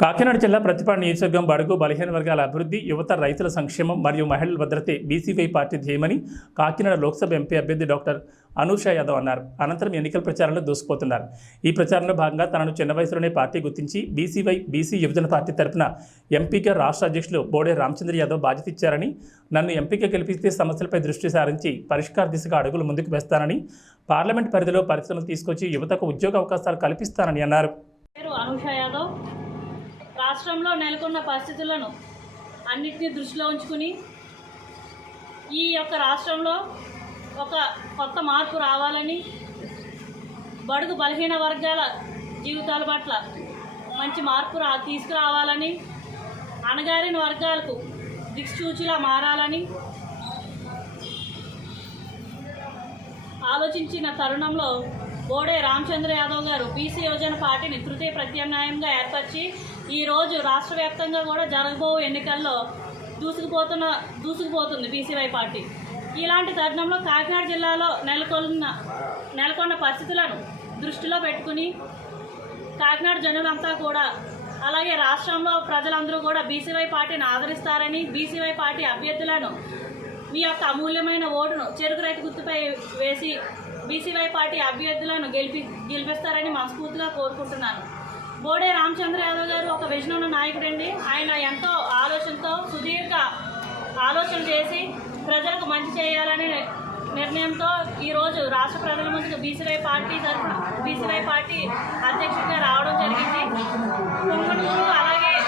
కాకినాడ జిల్లా ప్రతిపాడు నియోజకవర్గం బడుగు బలహీన వర్గాల అభివృద్ధి యువత రైతుల సంక్షేమం మరియు మహిళల భద్రతే బీసీవై పార్టీ ధ్యేయమని కాకినాడ లోక్సభ ఎంపీ అభ్యర్థి డాక్టర్ అనూష యాదవ్ అన్నారు. అనంతరం ఎన్నికల ప్రచారంలో దూసుకుపోతున్నారు. ఈ ప్రచారంలో భాగంగా తనను చిన్న వయసులోనే పార్టీ గుర్తించి బీసీవై బీసీ యువజన పార్టీ తరపున ఎంపీగా రాష్ట్ర అధ్యక్షులు బోడే రామచంద్ర యాదవ్ బాధ్యత ఇచ్చారని నన్ను ఎంపీగా గెలిపిస్తే సమస్యలపై దృష్టి సారించి పరిష్కార దిశగా అడుగులు ముందుకు వేస్తానని పార్లమెంట్ పరిధిలో పరిశ్రమలు తీసుకొచ్చి యువతకు ఉద్యోగ అవకాశాలు కల్పిస్తానని అన్నారు. అనూష యాదవ్. రాష్ట్రంలో నెలకొన్న పరిస్థితులను అన్నిటినీ దృష్టిలో ఉంచుకుని ఈ యొక్క రాష్ట్రంలో ఒక కొత్త మార్పు రావాలని బడుగు బలహీన వర్గాల జీవితాల పట్ల మంచి మార్పు రా తీసుకురావాలని అణగారిన వర్గాలకు దిక్సూచిలా మారాలని ఆలోచించిన తరుణంలో బోడే రామచంద్ర యాదవ్ గారు బీసీ యోజన పార్టీని తృతీయ ప్రత్యామ్నాయంగా ఏర్పరిచి ఈరోజు రాష్ట్ర వ్యాప్తంగా కూడా జరగబో ఎన్నికల్లో దూసుకుపోతున్న దూసుకుపోతుంది బీసీవై పార్టీ. ఇలాంటి తరుణంలో కాకినాడ జిల్లాలో నెలకొన్న నెలకొన్న పరిస్థితులను దృష్టిలో పెట్టుకుని కాకినాడ జనులంతా కూడా అలాగే రాష్ట్రంలో ప్రజలందరూ కూడా బీసీవై పార్టీని ఆదరిస్తారని బీసీవై పార్టీ అభ్యర్థులను మీ యొక్క అమూల్యమైన ఓటును చెరుకు రైతు గుర్తుపై వేసి బీసీవై పార్టీ అభ్యర్థులను గెలిపి గెలిపిస్తారని మనస్ఫూర్తిగా కోరుకుంటున్నాను. బోడే రామచంద్ర యాదవ్ గారు ఒక విజన్ ఉన్న నాయకుడండి. ఆయన ఎంతో ఆలోచనతో సుదీర్ఘ ఆలోచన చేసి ప్రజలకు మంచి చేయాలనే నిర్ణయంతో ఈరోజు రాష్ట్ర ప్రజల బీసీవై పార్టీ తరఫున బీసీవై పార్టీ అధ్యక్షుడిగా